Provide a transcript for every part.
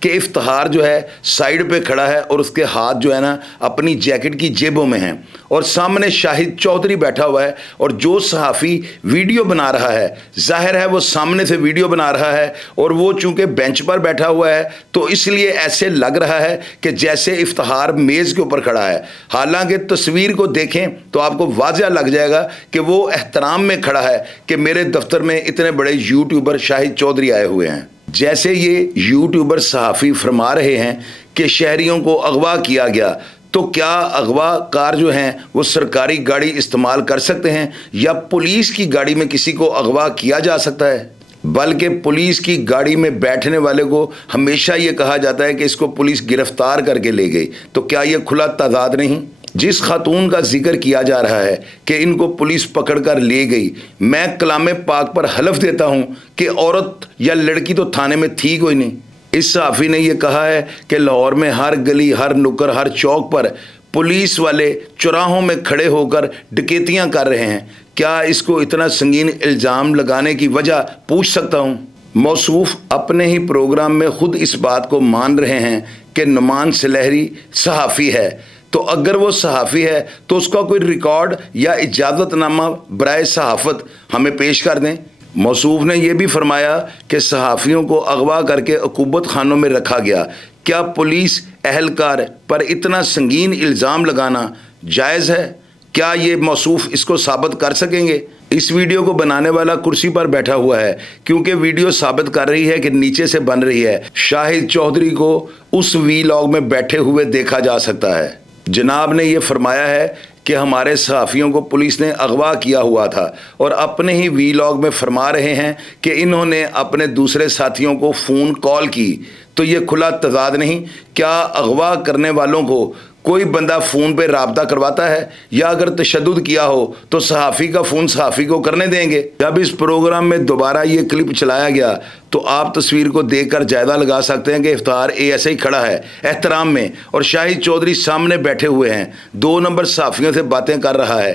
کہ افتخار جو ہے سائیڈ پہ کھڑا ہے اور اس کے ہاتھ جو ہے نا اپنی جیکٹ کی جیبوں میں ہیں اور سامنے شاہد چودھری بیٹھا ہوا ہے اور جو صحافی ویڈیو بنا رہا ہے ظاہر ہے وہ سامنے سے ویڈیو بنا رہا ہے اور وہ چونکہ بینچ پر بیٹھا ہوا ہے تو اس لیے ایسے لگ رہا ہے کہ جیسے افتخار میز کے اوپر کھڑا ہے، حالانکہ تصویر کو دیکھیں تو آپ کو واضح لگ جائے گا کہ وہ احترام میں کھڑا ہے کہ میرے دفتر میں اتنے بڑے یوٹیوبر شاہد چودھری آئے ہوئے ہیں۔ جیسے یہ یوٹیوبر صحافی فرما رہے ہیں کہ شہریوں کو اغوا کیا گیا، تو کیا اغوا کار جو ہیں وہ سرکاری گاڑی استعمال کر سکتے ہیں یا پولیس کی گاڑی میں کسی کو اغوا کیا جا سکتا ہے؟ بلکہ پولیس کی گاڑی میں بیٹھنے والے کو ہمیشہ یہ کہا جاتا ہے کہ اس کو پولیس گرفتار کر کے لے گئی، تو کیا یہ کھلا تضاد نہیں؟ جس خاتون کا ذکر کیا جا رہا ہے کہ ان کو پولیس پکڑ کر لے گئی، میں کلام پاک پر حلف دیتا ہوں کہ عورت یا لڑکی تو تھانے میں تھی کوئی نہیں۔ اس صحافی نے یہ کہا ہے کہ لاہور میں ہر گلی، ہر نکر، ہر چوک پر پولیس والے چوراہوں میں کھڑے ہو کر ڈکیتیاں کر رہے ہیں۔ کیا اس کو اتنا سنگین الزام لگانے کی وجہ پوچھ سکتا ہوں؟ موصوف اپنے ہی پروگرام میں خود اس بات کو مان رہے ہیں کہ نعمان سلیحری صحافی ہے، تو اگر وہ صحافی ہے تو اس کا کوئی ریکارڈ یا اجازت نامہ برائے صحافت ہمیں پیش کر دیں۔ موصوف نے یہ بھی فرمایا کہ صحافیوں کو اغوا کر کے عقوبت خانوں میں رکھا گیا، کیا پولیس اہلکار پر اتنا سنگین الزام لگانا جائز ہے؟ کیا یہ موصوف اس کو ثابت کر سکیں گے؟ اس ویڈیو کو بنانے والا کرسی پر بیٹھا ہوا ہے کیونکہ ویڈیو ثابت کر رہی ہے کہ نیچے سے بن رہی ہے۔ شاہد چودھری کو اس وی لاگ میں بیٹھے ہوئے دیکھا جا سکتا ہے۔ جناب نے یہ فرمایا ہے کہ ہمارے صحافیوں کو پولیس نے اغوا کیا ہوا تھا اور اپنے ہی وی لاگ میں فرما رہے ہیں کہ انہوں نے اپنے دوسرے ساتھیوں کو فون کال کی، تو یہ کھلا تضاد نہیں؟ کیا اغوا کرنے والوں کو کوئی بندہ فون پہ رابطہ کرواتا ہے، یا اگر تشدد کیا ہو تو صحافی کا فون صحافی کو کرنے دیں گے؟ جب اس پروگرام میں دوبارہ یہ کلپ چلایا گیا تو آپ تصویر کو دیکھ کر جائزہ لگا سکتے ہیں کہ افتخار ایسے ہی کھڑا ہے احترام میں اور شاہد چودھری سامنے بیٹھے ہوئے ہیں، 2 نمبر صحافیوں سے باتیں کر رہا ہے۔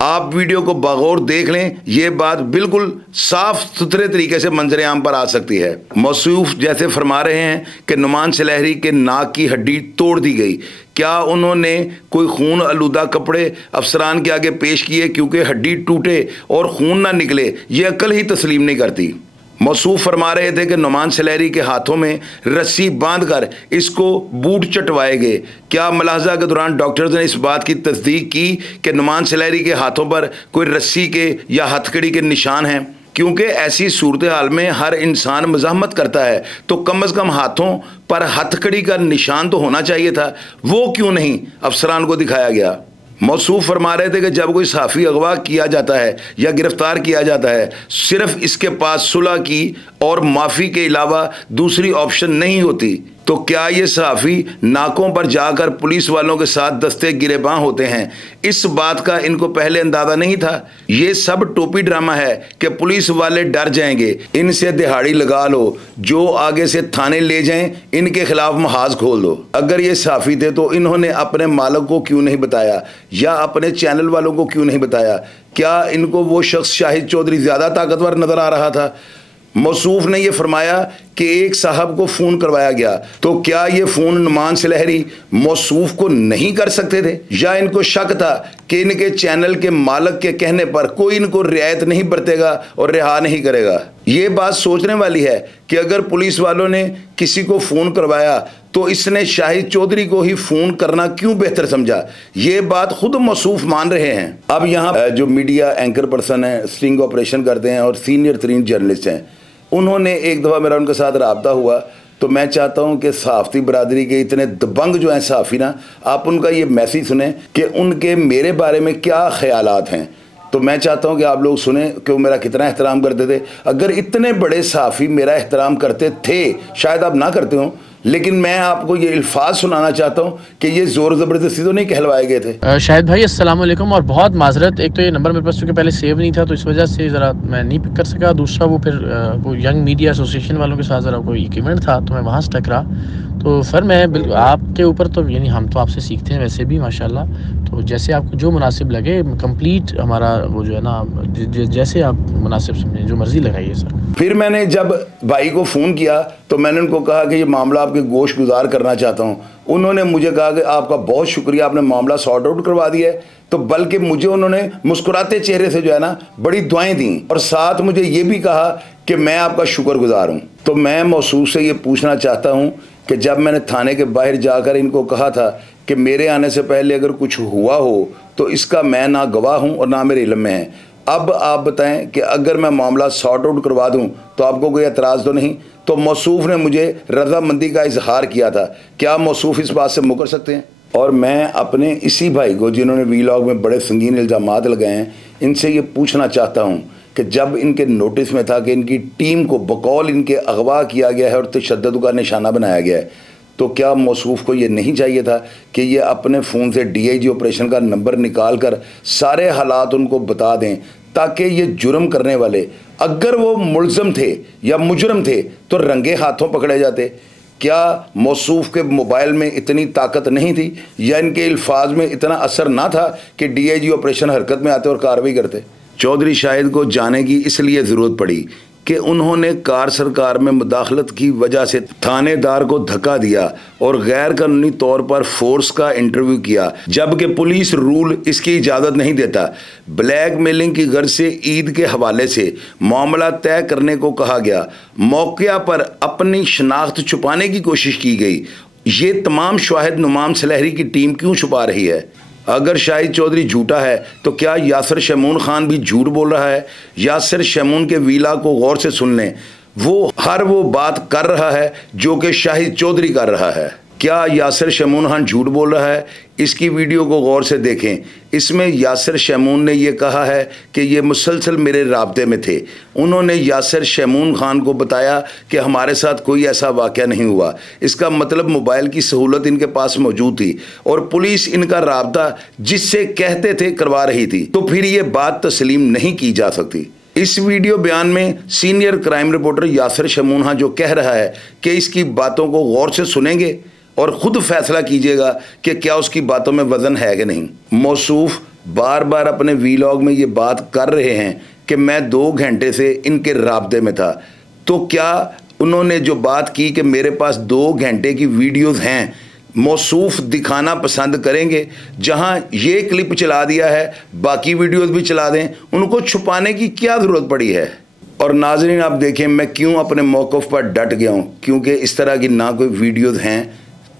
آپ ویڈیو کو بغور دیکھ لیں، یہ بات بالکل صاف ستھرے طریقے سے منظر عام پر آ سکتی ہے۔ موصوف جیسے فرما رہے ہیں کہ نعمان سلیحری کے ناک کی ہڈی توڑ دی گئی، کیا انہوں نے کوئی خون آلودہ کپڑے افسران کے آگے پیش کیے کیونکہ ہڈی ٹوٹے اور خون نہ نکلے؟ یہ عقل ہی تسلیم نہیں کرتی۔ موصوف فرما رہے تھے کہ نعمان سلیحری کے ہاتھوں میں رسی باندھ کر اس کو بوٹ چٹوائے گئے، کیا ملاحظہ کے دوران ڈاکٹرز نے اس بات کی تصدیق کی کہ نعمان سلیحری کے ہاتھوں پر کوئی رسی کے یا ہتھ کڑی کے نشان ہیں؟ کیونکہ ایسی صورتحال میں ہر انسان مزاحمت کرتا ہے تو کم از کم ہاتھوں پر ہتھ کڑی کا نشان تو ہونا چاہیے تھا، وہ کیوں نہیں افسران کو دکھایا گیا؟ موصوف فرما رہے تھے کہ جب کوئی صحافی اغوا کیا جاتا ہے یا گرفتار کیا جاتا ہے، صرف اس کے پاس صلح کی اور معافی کے علاوہ دوسری آپشن نہیں ہوتی، تو کیا یہ صحافی ناکوں پر جا کر پولیس والوں کے ساتھ دستے گریباں ہوتے ہیں؟ اس بات کا ان کو پہلے اندازہ نہیں تھا؟ یہ سب ٹوپی ڈرامہ ہے کہ پولیس والے ڈر جائیں گے، ان سے دہاڑی لگا لو، جو آگے سے تھانے لے جائیں ان کے خلاف محاذ کھول دو۔ اگر یہ صحافی تھے تو انہوں نے اپنے مالک کو کیوں نہیں بتایا یا اپنے چینل والوں کو کیوں نہیں بتایا؟ کیا ان کو وہ شخص شاہد چودھری زیادہ طاقتور نظر آ رہا تھا؟ موصوف نے یہ فرمایا کہ ایک صاحب کو فون کروایا گیا، تو کیا یہ فون نعمان سلیحری موصوف کو نہیں کر سکتے تھے، یا ان کو شک تھا کہ ان کے چینل کے مالک کے کہنے پر کوئی ان کو رعایت نہیں برتے گا اور رہا نہیں کرے گا؟ یہ بات سوچنے والی ہے کہ اگر پولیس والوں نے کسی کو فون کروایا تو اس نے شاہد چودھری کو ہی فون کرنا کیوں بہتر سمجھا؟ یہ بات خود موصوف مان رہے ہیں۔ اب یہاں جو میڈیا اینکر پرسن ہیں، سٹنگ آپریشن کرتے ہیں اور سینئر ترین جرنلسٹ ہیں، انہوں نے ایک دفعہ میرا ان کے ساتھ رابطہ ہوا، تو میں چاہتا ہوں کہ صحافتی برادری کے اتنے دبنگ جو ہیں صحافی نا، آپ ان کا یہ میسیج سنیں کہ ان کے میرے بارے میں کیا خیالات ہیں۔ تو میں چاہتا ہوں کہ آپ لوگ سنیں کہ وہ میرا کتنا احترام کرتے تھے۔ اگر اتنے بڑے صحافی میرا احترام کرتے تھے، شاید آپ نہ کرتے ہوں، لیکن میں آپ کو یہ الفاظ سنانا چاہتا ہوں کہ یہ زور زبردستی تو نہیں کہلوائے گئے تھے۔ شاہد بھائی السلام علیکم، اور بہت معذرت، ایک تو یہ نمبر میرے پاس چونکہ پہلے سیو نہیں تھا تو اس وجہ سے ذرا میں نہیں پک کر سکا، دوسرا وہ پھر وہ ینگ میڈیا ایسوسیشن والوں کے ساتھ ذرا کوئی ایونٹ تھا تو میں وہاں سے ٹکرا، تو سر میں بالکل آپ کے اوپر تو یعنی ہم تو آپ سے سیکھتے ہیں ویسے بھی ماشاءاللہ، تو جیسے آپ کو جو مناسب لگے کمپلیٹ ہمارا وہ جو ہے نا جیسے آپ مناسب سمجھیں جو مرضی لگائیے سر. پھر میں نے جب بھائی کو فون کیا تو میں نے ان کو کہا کہ یہ معاملہ آپ کے گوش گزار کرنا چاہتا ہوں. انہوں نے مجھے کہا کہ آپ کا بہت شکریہ، آپ نے معاملہ سارٹ آؤٹ کروا دیا ہے. تو بلکہ مجھے انہوں نے مسکراتے چہرے سے جو ہے نا بڑی دعائیں دیں اور ساتھ مجھے یہ بھی کہا کہ میں آپ کا شکر گزار ہوں. تو میں موصوف سے یہ پوچھنا چاہتا ہوں کہ جب میں نے تھانے کے باہر جا کر ان کو کہا تھا کہ میرے آنے سے پہلے اگر کچھ ہوا ہو تو اس کا میں نہ گواہ ہوں اور نہ میرے علم میں ہے، اب آپ بتائیں کہ اگر میں معاملہ سارٹ آؤٹ کروا دوں تو آپ کو کوئی اعتراض تو نہیں؟ تو موصوف نے مجھے رضامندی کا اظہار کیا تھا. کیا موصوف اس بات سے مکر سکتے ہیں؟ اور میں اپنے اسی بھائی کو جنہوں نے ویلاگ میں بڑے سنگین الزامات لگائے ہیں ان سے یہ پوچھنا چاہتا ہوں کہ جب ان کے نوٹس میں تھا کہ ان کی ٹیم کو بقول ان کے اغوا کیا گیا ہے اور تشدد کا نشانہ بنایا گیا ہے، تو کیا موصوف کو یہ نہیں چاہیے تھا کہ یہ اپنے فون سے ڈی آئی جی آپریشن کا نمبر نکال کر سارے حالات ان کو بتا دیں تاکہ یہ جرم کرنے والے اگر وہ ملزم تھے یا مجرم تھے تو رنگے ہاتھوں پکڑے جاتے؟ کیا موصوف کے موبائل میں اتنی طاقت نہیں تھی یا ان کے الفاظ میں اتنا اثر نہ تھا کہ ڈی آئی جی آپریشن حرکت میں آتے اور کارروائی کرتے؟ چودھری شاہد کو جانے کی اس لیے ضرورت پڑی کہ انہوں نے کار سرکار میں مداخلت کی وجہ سے تھانے دار کو دھکا دیا اور غیر قانونی طور پر فورس کا انٹرویو کیا، جبکہ پولیس رول اس کی اجازت نہیں دیتا. بلیک میلنگ کی غرض سے عید کے حوالے سے معاملہ طے کرنے کو کہا گیا، موقع پر اپنی شناخت چھپانے کی کوشش کی گئی. یہ تمام شواہد نعمان سلیحری کی ٹیم کیوں چھپا رہی ہے؟ اگر شاہد چودھری جھوٹا ہے تو کیا یاسر شمعون خان بھی جھوٹ بول رہا ہے؟ یاسر شمعون کے ویلا کو غور سے سن لیں، وہ ہر وہ بات کر رہا ہے جو کہ شاہد چودھری کر رہا ہے. کیا یاسر شمعون خان جھوٹ بول رہا ہے؟ اس کی ویڈیو کو غور سے دیکھیں. اس میں یاسر شمعون نے یہ کہا ہے کہ یہ مسلسل میرے رابطے میں تھے. انہوں نے یاسر شمعون خان کو بتایا کہ ہمارے ساتھ کوئی ایسا واقعہ نہیں ہوا. اس کا مطلب موبائل کی سہولت ان کے پاس موجود تھی اور پولیس ان کا رابطہ جس سے کہتے تھے کروا رہی تھی. تو پھر یہ بات تسلیم نہیں کی جا سکتی. اس ویڈیو بیان میں سینئر کرائم رپورٹر یاسر شمعون خان جو کہہ رہا ہے کہ اس کی باتوں کو غور سے سنیں گے اور خود فیصلہ کیجئے گا کہ کیا اس کی باتوں میں وزن ہے کہ نہیں. موصوف بار بار اپنے ویلاگ میں یہ بات کر رہے ہیں کہ میں 2 گھنٹے سے ان کے رابطے میں تھا. تو کیا انہوں نے جو بات کی کہ میرے پاس 2 گھنٹے کی ویڈیوز ہیں موصوف دکھانا پسند کریں گے؟ جہاں یہ کلپ چلا دیا ہے باقی ویڈیوز بھی چلا دیں، ان کو چھپانے کی کیا ضرورت پڑی ہے؟ اور ناظرین آپ دیکھیں میں کیوں اپنے موقف پر ڈٹ گیا ہوں، کیونکہ اس طرح کی نہ کوئی ویڈیوز ہیں.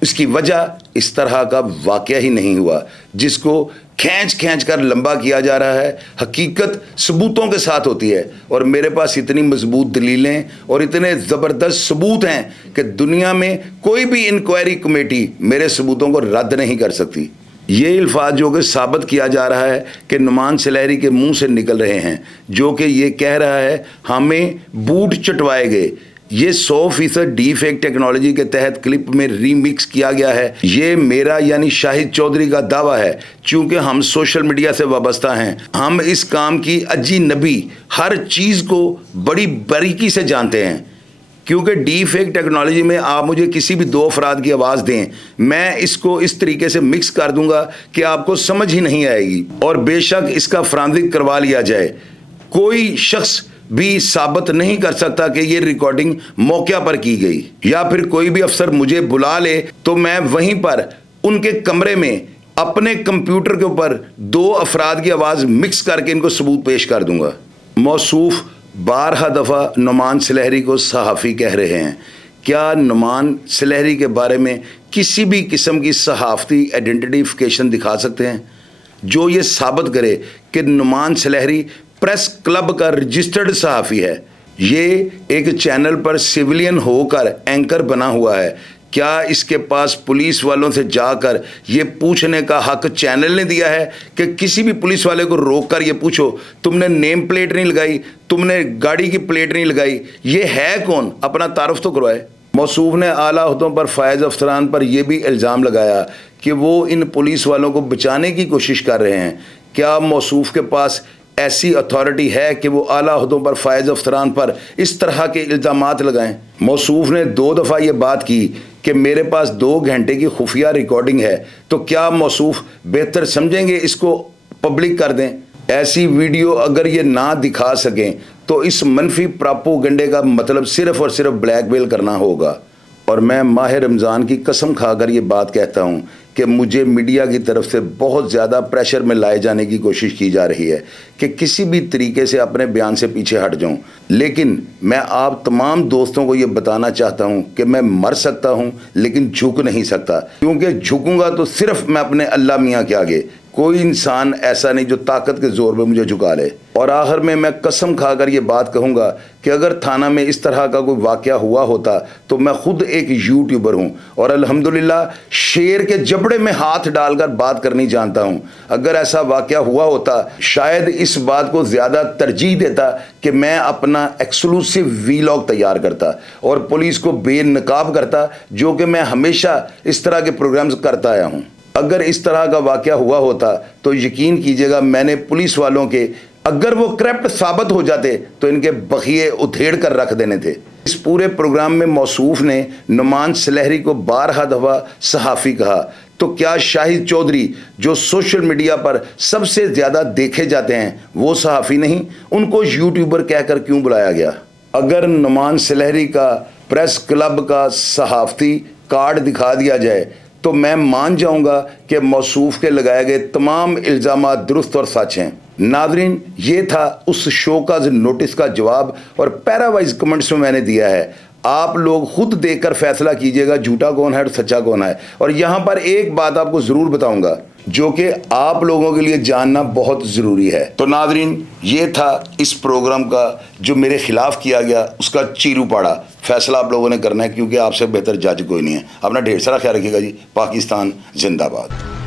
اس کی وجہ اس طرح کا واقعہ ہی نہیں ہوا جس کو کھینچ کر لمبا کیا جا رہا ہے. حقیقت ثبوتوں کے ساتھ ہوتی ہے اور میرے پاس اتنی مضبوط دلیلیں اور اتنے زبردست ثبوت ہیں کہ دنیا میں کوئی بھی انکوائری کمیٹی میرے ثبوتوں کو رد نہیں کر سکتی. یہ الفاظ جو کہ ثابت کیا جا رہا ہے کہ نعمان سلیحری کے منہ سے نکل رہے ہیں، جو کہ یہ کہہ رہا ہے ہمیں بوٹ چٹوائے گئے، یہ 100% ڈی فیک ٹیکنالوجی کے تحت کلپ میں ری مکس کیا گیا ہے. یہ میرا یعنی شاہد چودھری کا دعویٰ ہے. چونکہ ہم سوشل میڈیا سے وابستہ ہیں، ہم اس کام کی اجی نبی ہر چیز کو بڑی باریکی سے جانتے ہیں. کیونکہ ڈی فیک ٹیکنالوجی میں آپ مجھے کسی بھی 2 افراد کی آواز دیں، میں اس کو اس طریقے سے مکس کر دوں گا کہ آپ کو سمجھ ہی نہیں آئے گی. اور بے شک اس کا فرانزک کروا لیا جائے، کوئی شخص بھی ثابت نہیں کر سکتا کہ یہ ریکارڈنگ موقع پر کی گئی. یا پھر کوئی بھی افسر مجھے بلا لے تو میں وہیں پر ان کے کمرے میں اپنے کمپیوٹر کے اوپر 2 افراد کی آواز مکس کر کے ان کو ثبوت پیش کر دوں گا. موصوف بارہا دفعہ نعمان سلیحری کو صحافی کہہ رہے ہیں. کیا نعمان سلیحری کے بارے میں کسی بھی قسم کی صحافتی آئیڈینٹیفیکیشن دکھا سکتے ہیں جو یہ ثابت کرے کہ نعمان سلیحری پریس کلب کا رجسٹرڈ صحافی ہے؟ یہ ایک چینل پر سیولین ہو کر اینکر بنا ہوا ہے. کیا اس کے پاس پولیس والوں سے جا کر یہ پوچھنے کا حق چینل نے دیا ہے کہ کسی بھی پولیس والے کو روک کر یہ پوچھو تم نے نیم پلیٹ نہیں لگائی، تم نے گاڑی کی پلیٹ نہیں لگائی، یہ ہے کون؟ اپنا تعارف تو کروائے. موصوف نے اعلیٰ عہدوں پر فائز افسران پر یہ بھی الزام لگایا کہ وہ ان پولیس والوں کو بچانے کی کوشش کر رہے ہیں. کیا موصوف کے پاس ایسی اتھارٹی ہے کہ وہ اعلیٰ عہدوں پر فائز افسران پر اس طرح کے الزامات لگائیں؟ موصوف نے 2 دفعہ یہ بات کی کہ میرے پاس 2 گھنٹے کی خفیہ ریکارڈنگ ہے، تو کیا موصوف بہتر سمجھیں گے اس کو پبلک کر دیں؟ ایسی ویڈیو اگر یہ نہ دکھا سکیں تو اس منفی پراپوگنڈے کا مطلب صرف اور صرف بلیک میل کرنا ہوگا۔ اور میں ماہ رمضان کی قسم کھا کر یہ بات کہتا ہوں کہ مجھے میڈیا کی طرف سے بہت زیادہ پریشر میں لائے جانے کی کوشش کی جا رہی ہے کہ کسی بھی طریقے سے اپنے بیان سے پیچھے ہٹ جاؤں، لیکن میں آپ تمام دوستوں کو یہ بتانا چاہتا ہوں کہ میں مر سکتا ہوں لیکن جھک نہیں سکتا، کیونکہ جھکوں گا تو صرف میں اپنے اللہ میاں کے آگے، کوئی انسان ایسا نہیں جو طاقت کے زور پہ مجھے جھکا لے۔ اور آخر میں قسم کھا کر یہ بات کہوں گا کہ اگر تھانہ میں اس طرح کا کوئی واقعہ ہوا ہوتا تو میں خود ایک یوٹیوبر ہوں اور الحمدللہ شیر کے جبڑے میں ہاتھ ڈال کر بات کرنی جانتا ہوں۔ اگر ایسا واقعہ ہوا ہوتا شاید اس بات کو زیادہ ترجیح دیتا کہ میں اپنا ایکسکلوسیو ویلاگ تیار کرتا اور پولیس کو بے نقاب کرتا، جو کہ میں ہمیشہ اس طرح کے پروگرامز کرتا آیا ہوں۔ اگر اس طرح کا واقعہ ہوا ہوتا تو یقین کیجئے گا میں نے پولیس والوں کے اگر وہ کرپٹ ثابت ہو جاتے تو ان کے بخیے ادھیڑ کر رکھ دینے تھے۔ اس پورے پروگرام میں موصوف نے نعمان سلیحری کو بارہا دفعہ صحافی کہا، تو کیا شاہد چودھری جو سوشل میڈیا پر سب سے زیادہ دیکھے جاتے ہیں وہ صحافی نہیں؟ ان کو یوٹیوبر کہہ کر کیوں بلایا گیا؟ اگر نعمان سلیحری کا پریس کلب کا صحافتی کارڈ دکھا دیا جائے تو میں مان جاؤں گا کہ موصوف کے لگائے گئے تمام الزامات درست اور سچ ہیں۔ ناظرین، یہ تھا اس شو کا نوٹس کا جواب اور پیرا وائز کمنٹس میں میں نے دیا ہے۔ آپ لوگ خود دیکھ کر فیصلہ کیجئے گا جھوٹا کون ہے اور سچا کون ہے۔ اور یہاں پر ایک بات آپ کو ضرور بتاؤں گا جو کہ آپ لوگوں کے لیے جاننا بہت ضروری ہے۔ تو ناظرین، یہ تھا اس پروگرام کا جو میرے خلاف کیا گیا اس کا چیرو پاڑا۔ فیصلہ آپ لوگوں نے کرنا ہے کیونکہ آپ سے بہتر جج کوئی نہیں ہے۔ اپنا ڈھیر سارا خیال رکھیے گا جی۔ پاکستان زندہ باد۔